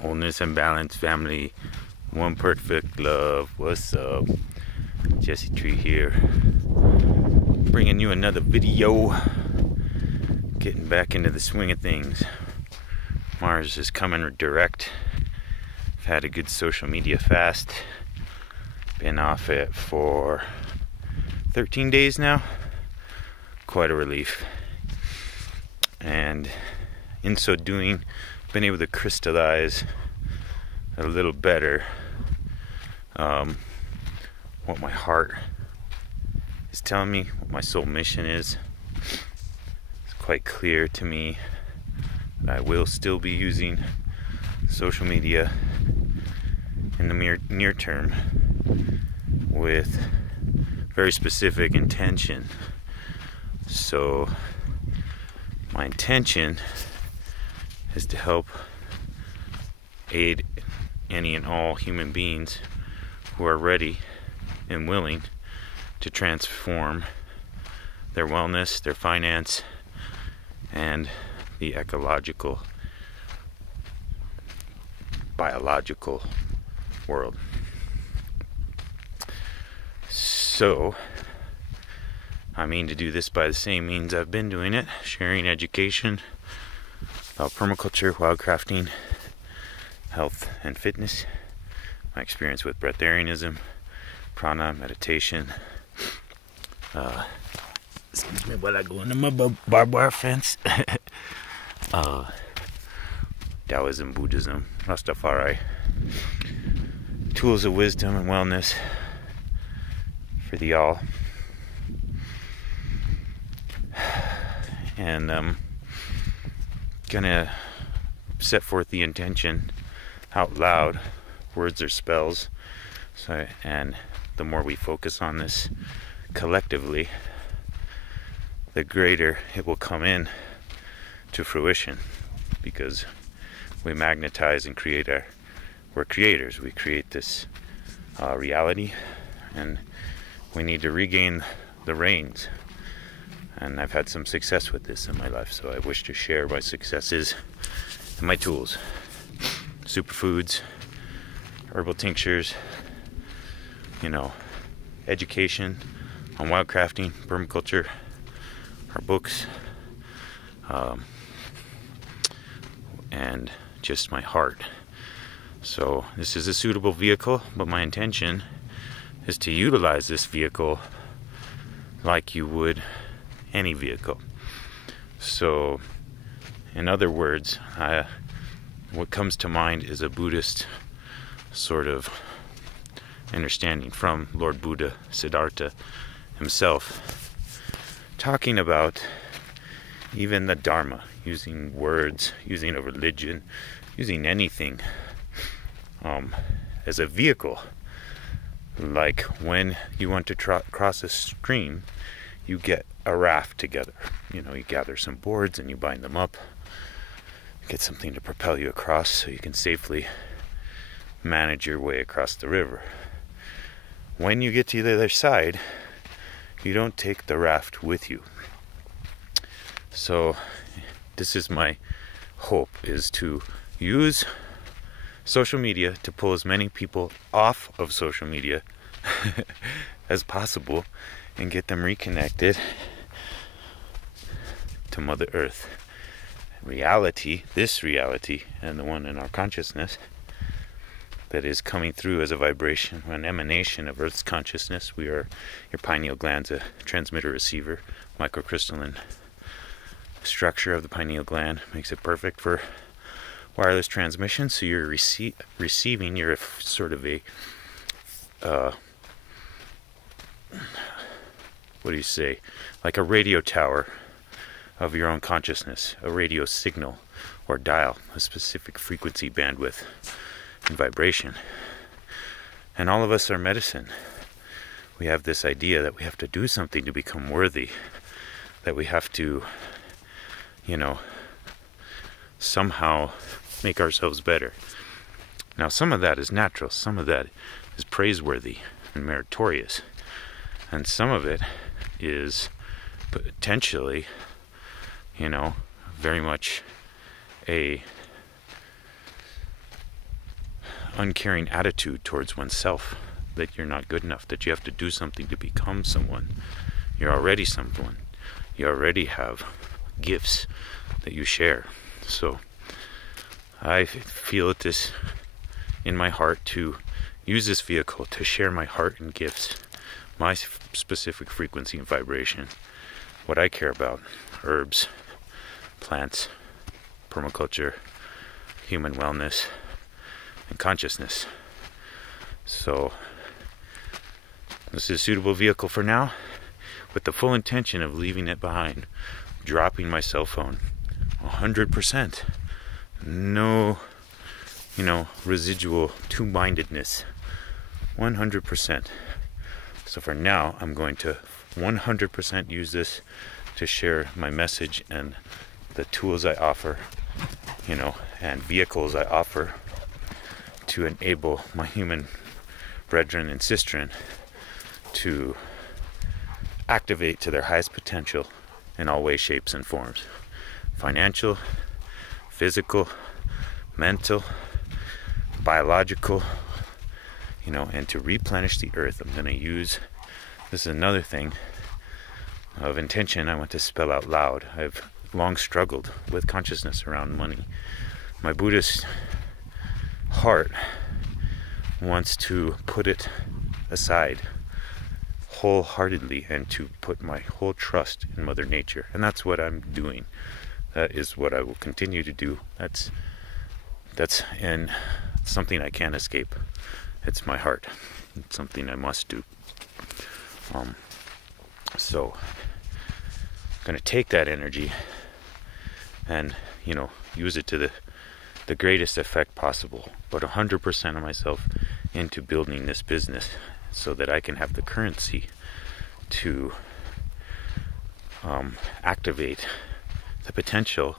Wholeness and balance family, one perfect love. What's up? Jesse Tree here, bringing you another video. Getting back into the swing of things. Mars is coming direct. I've had a good social media fast. Been off it for 13 days now. Quite a relief. And in so doing, been able to crystallize a little better what my heart is telling me, what my soul mission is. It's quite clear to me that I will still be using social media in the near term with very specific intention. So my intention is to help aid any and all human beings who are ready and willing to transform their wellness, their finance, and the ecological, biological world. So I mean to do this by the same means I've been doing it, sharing education about permaculture, wildcrafting, health and fitness, my experience with breatharianism, prana, meditation. Excuse me while I go into my barbed wire fence. Taoism, Buddhism, Rastafari, tools of wisdom and wellness for the all. And gonna set forth the intention out loud. Words are spells, and the more we focus on this collectively, the greater it will come in to fruition, because we magnetize and we're creators. We create this reality, and we need to regain the reins. And I've had some success with this in my life, so I wish to share my successes and my tools. Superfoods, herbal tinctures, education on wildcrafting, permaculture, our books, and just my heart. So this is a suitable vehicle, but my intention is to utilize this vehicle like you would any vehicle. So in other words, what comes to mind is a Buddhist sort of understanding from Lord Buddha Siddhartha himself, talking about even the Dharma, using words, using a religion, using anything as a vehicle. Like when you want to cross a stream, you get a raft together. You gather some boards and you bind them up, get something to propel you across so you can safely manage your way across the river. When you get to the other side, you don't take the raft with you. So this is my hope, is to use social media to pull as many people off of social media as possible and get them reconnected to Mother Earth. Reality, this reality, and the one in our consciousness that is coming through as a vibration, an emanation of Earth's consciousness. Your pineal gland's a transmitter receiver. Microcrystalline structure of the pineal gland makes it perfect for wireless transmission. So you're receiving, you're sort of a like a radio tower of your own consciousness, a radio signal or dial, a specific frequency, bandwidth, and vibration. And all of us are medicine. We have this idea that we have to do something to become worthy, that we have to, somehow make ourselves better. Now, some of that is natural, some of that is praiseworthy and meritorious, and some of it is potentially, very much a uncaring attitude towards oneself, that you're not good enough, that you have to do something to become someone. You're already someone. You already have gifts that you share. So I feel this in my heart to use this vehicle to share my heart and gifts, my specific frequency and vibration, what I care about: herbs, plants, permaculture, human wellness, and consciousness. So this is a suitable vehicle for now, with the full intention of leaving it behind, dropping my cell phone 100%. No, residual two-mindedness. 100%. So for now, I'm going to 100% use this to share my message and the tools I offer, and vehicles I offer to enable my human brethren and sistren to activate to their highest potential in all ways, shapes, and forms. Financial, physical, mental, biological, and to replenish the earth. I'm going to use, this is another thing of intention I want to spell out loud. I've long struggled with consciousness around money. My Buddhist heart wants to put it aside wholeheartedly and to put my whole trust in Mother Nature. And that's what I'm doing. That is what I will continue to do. That's and something I can't escape. It's my heart. It's something I must do. So I'm going to take that energy and, use it to the greatest effect possible. Put 100% of myself into building this business so that I can have the currency to activate the potential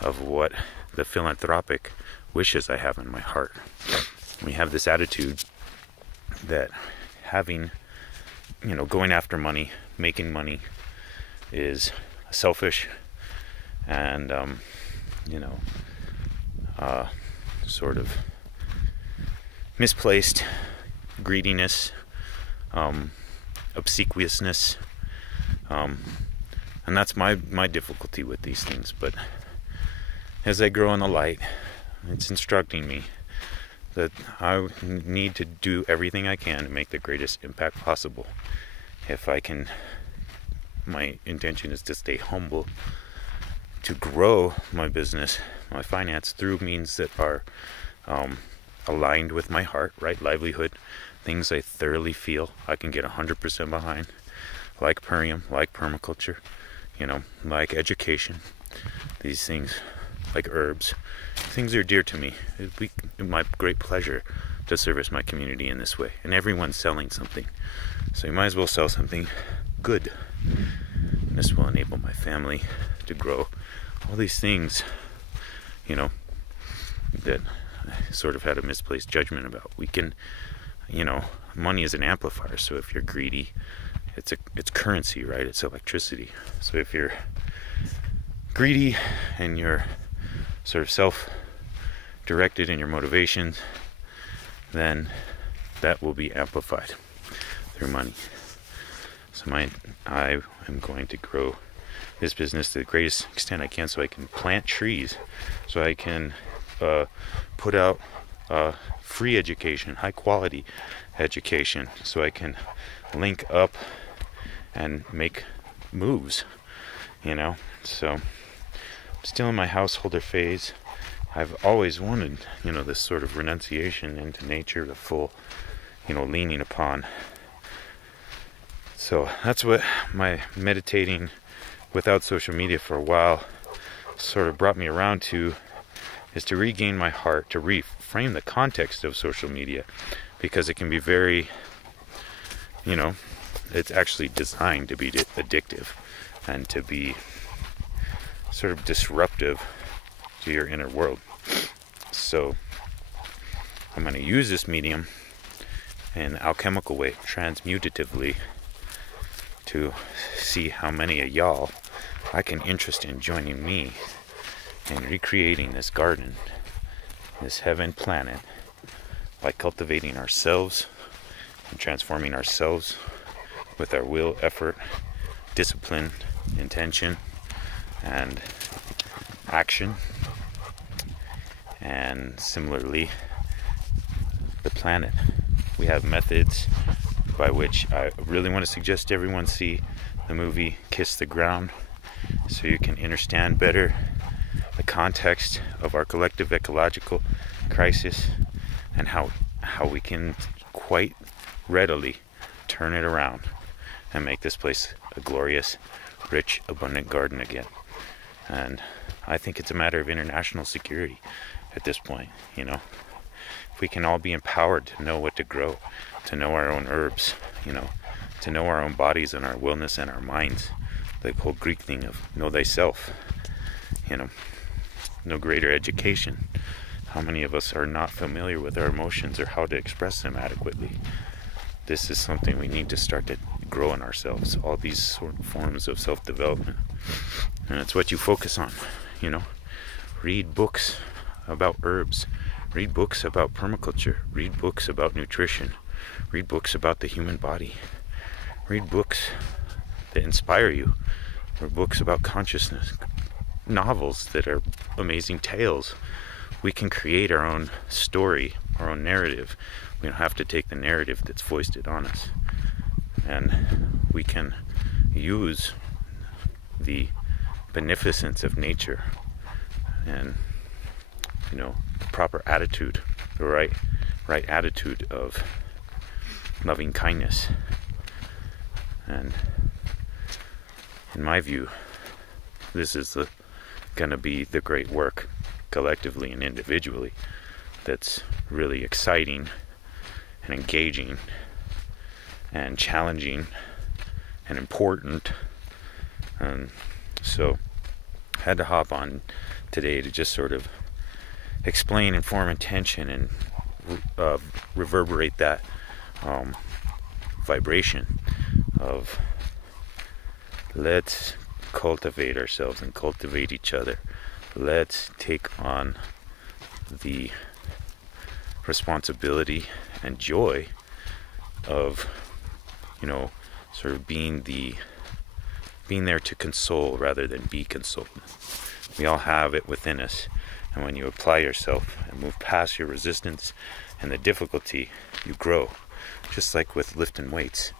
of what the philanthropic wishes I have in my heart. We have this attitude that having, going after money, making money is selfish and, sort of misplaced greediness, obsequiousness, and that's my difficulty with these things. But as I grow in the light, it's instructing me that I need to do everything I can to make the greatest impact possible. If I can, my intention is to stay humble, to grow my business, my finance through means that are aligned with my heart, right? Livelihood, things I thoroughly feel I can get 100% behind, like Purium, like permaculture, like education, these things, like herbs. Things are dear to me. It'd be my great pleasure to service my community in this way. And everyone's selling something, so you might as well sell something good. And this will enable my family to grow. All these things, that I sort of had a misplaced judgment about. We can, money is an amplifier. So if you're greedy, it's currency, right? It's electricity. So if you're greedy and you're sort of self-directed in your motivations, then that will be amplified through money. So I am going to grow this business to the greatest extent I can, so I can plant trees, so I can put out free education, high quality education, so I can link up and make moves, So I'm still in my householder phase. I've always wanted, this sort of renunciation into nature, the full, leaning upon. So that's what my meditating without social media for a while sort of brought me around to, is to regain my heart, to reframe the context of social media, because it can be very, it's actually designed to be addictive and to be sort of disruptive to your inner world. So I'm going to use this medium in an alchemical way, transmutatively, to see how many of y'all I can interest in joining me in recreating this garden, this heaven planet, by cultivating ourselves and transforming ourselves with our will, effort, discipline, intention, and action. And similarly, the planet. We have methods by which I really want to suggest everyone see the movie Kiss the Ground, so you can understand better the context of our collective ecological crisis and how we can quite readily turn it around and make this place a glorious, rich, abundant garden again. And I think it's a matter of international security at this point, you know. If we can all be empowered to know what to grow, to know our own herbs, you know, to know our own bodies and our wellness and our minds, the whole Greek thing of know thyself, you know, no greater education. How many of us are not familiar with our emotions or how to express them adequately? This is something we need to start to grow in ourselves, all these sort of forms of self-development. And it's what you focus on, you know. Read books about herbs, read books about permaculture, read books about nutrition, read books about the human body, read books that inspire you, or books about consciousness, novels that are amazing tales. We can create our own story, our own narrative. We don't have to take the narrative that's foisted on us. And we can use the beneficence of nature and, you know, the proper attitude, the right attitude of loving kindness. And in my view, this is going to be the great work, collectively and individually, that's really exciting and engaging and challenging and important. And so I had to hop on today to just sort of explain and form intention and reverberate that vibration of let's cultivate ourselves and cultivate each other. Let's take on the responsibility and joy of, you know, sort of being there to console rather than be consoled. We all have it within us, and when you apply yourself and move past your resistance and the difficulty, you grow. Just like with lifting weights,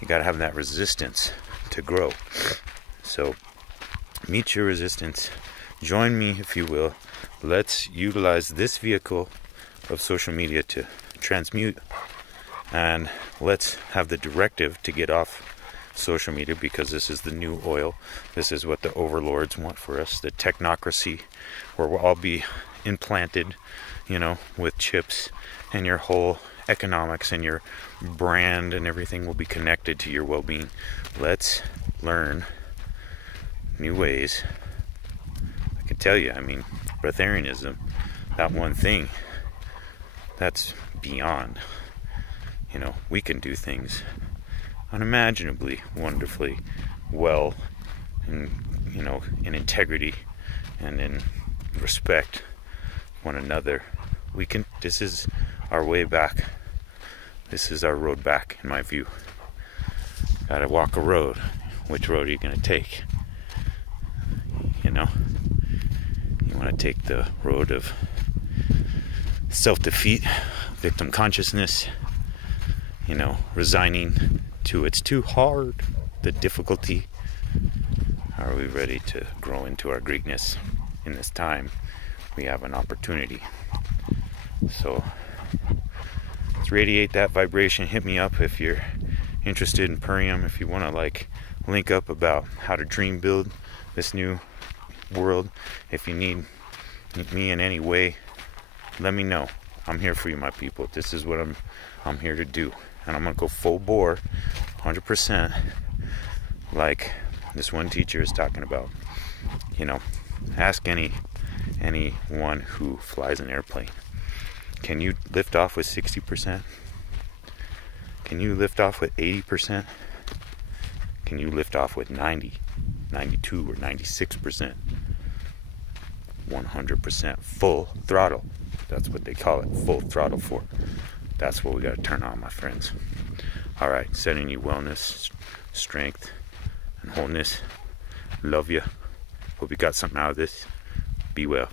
you got to have that resistance to grow. So meet your resistance. Join me, if you will. Let's utilize this vehicle of social media to transmute, and let's have the directive to get off social media, because this is the new oil. This is what the overlords want for us, the technocracy, where we'll all be implanted, you know, with chips, and your whole economics and your brand and everything will be connected to your well-being. Let's learn new ways. I can tell you, I mean, breatharianism, that one thing, that's beyond. You know, we can do things unimaginably wonderfully well, and, you know, in integrity and in respect one another. We can, this is our way back. This is our road back, in my view. Gotta walk a road. Which road are you gonna take? You know, you want to take the road of self-defeat, victim consciousness, you know, resigning to it's too hard, the difficulty. Are we ready to grow into our greatness in this time? We have an opportunity. So let's radiate that vibration. Hit me up if you're interested in Purium, if you want to like link up about how to dream build this new world. If you need me in any way, let me know. I'm here for you, my people. This is what I'm here to do, and I'm gonna go full bore, 100%, like this one teacher is talking about. You know, ask anyone who flies an airplane. Can you lift off with 60%? Can you lift off with 80%? Can you lift off with 90, 92, or 96%? 100% full throttle. That's what they call it, full throttle for That's what we got to turn on, my friends. All right, sending you wellness, strength, and wholeness. Love you. Hope you got something out of this. Be well.